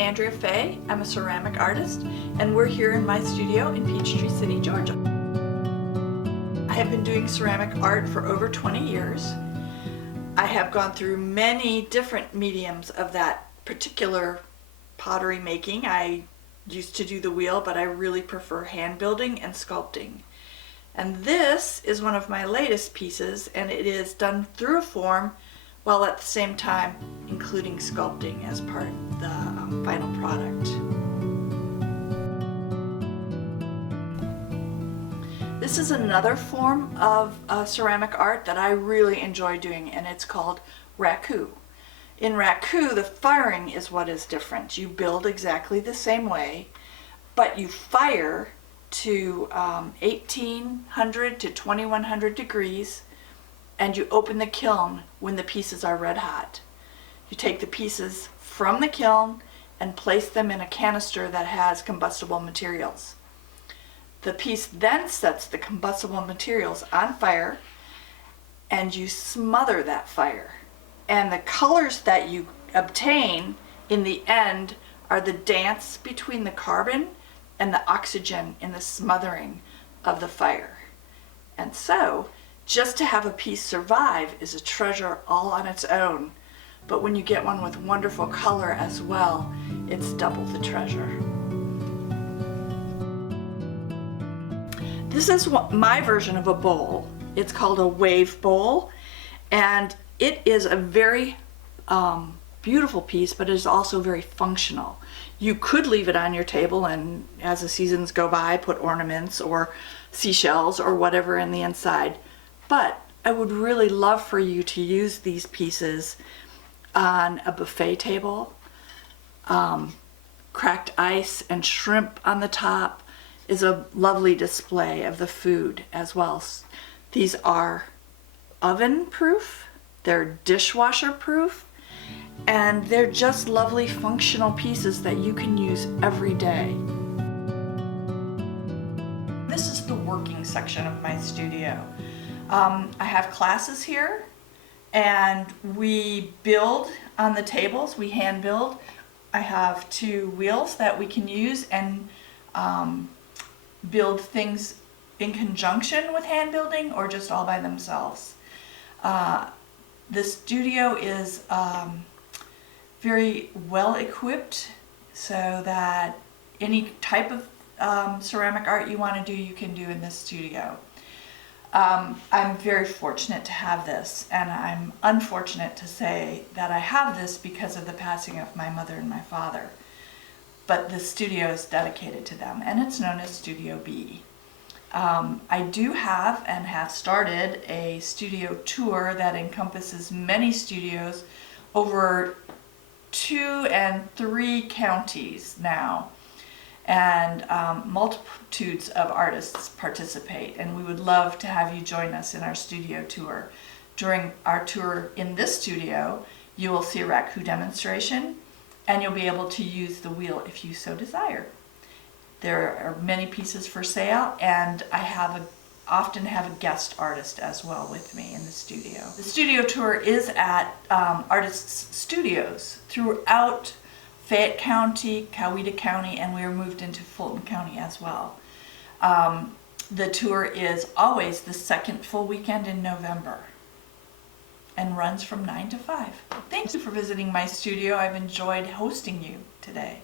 Andrea Faye. I'm a ceramic artist, and we're here in my studio in Peachtree City, Georgia. I have been doing ceramic art for over 20 years. I have gone through many different mediums of that particular pottery making. I used to do the wheel, but I really prefer hand building and sculpting. And this is one of my latest pieces, and it is done through a form while at the same time including sculpting as part of the final product. This is another form of ceramic art that I really enjoy doing, and it's called Raku. In Raku, the firing is what is different. You build exactly the same way, but you fire to 1800 to 2100 degrees, and you open the kiln when the pieces are red hot. You take the pieces from the kiln and place them in a canister that has combustible materials. The piece then sets the combustible materials on fire, and you smother that fire. And the colors that you obtain in the end are the dance between the carbon and the oxygen in the smothering of the fire. And so, just to have a piece survive is a treasure all on its own. But when you get one with wonderful color as well, it's double the treasure. This is my version of a bowl. It's called a wave bowl, and it is a very beautiful piece, but it is also very functional. You could leave it on your table and as the seasons go by, put ornaments or seashells or whatever in the inside. But I would really love for you to use these pieces on a buffet table. Cracked ice and shrimp on the top is a lovely display of the food as well. These are oven proof, they're dishwasher proof, and they're just lovely functional pieces that you can use every day. This is the working section of my studio. I have classes here, and we build on the tables, we hand build. I have 2 wheels that we can use and build things in conjunction with hand building or just all by themselves. The studio is very well equipped so that any type of ceramic art you want to do, you can do in this studio. I'm very fortunate to have this, and I'm unfortunate to say that I have this because of the passing of my mother and my father. But the studio is dedicated to them, and it's known as Studio B. I do have and have started a studio tour that encompasses many studios over 2 and 3 counties now. And multitudes of artists participate, and we would love to have you join us in our studio tour. During our tour in this studio, you will see a Raku demonstration, and you'll be able to use the wheel if you so desire. There are many pieces for sale, and I often have a guest artist as well with me in the studio. The studio tour is at artists' studios throughout Fayette County, Coweta County, and we are moved into Fulton County as well. The tour is always the second full weekend in November and runs from 9 to 5. Thank you for visiting my studio. I've enjoyed hosting you today.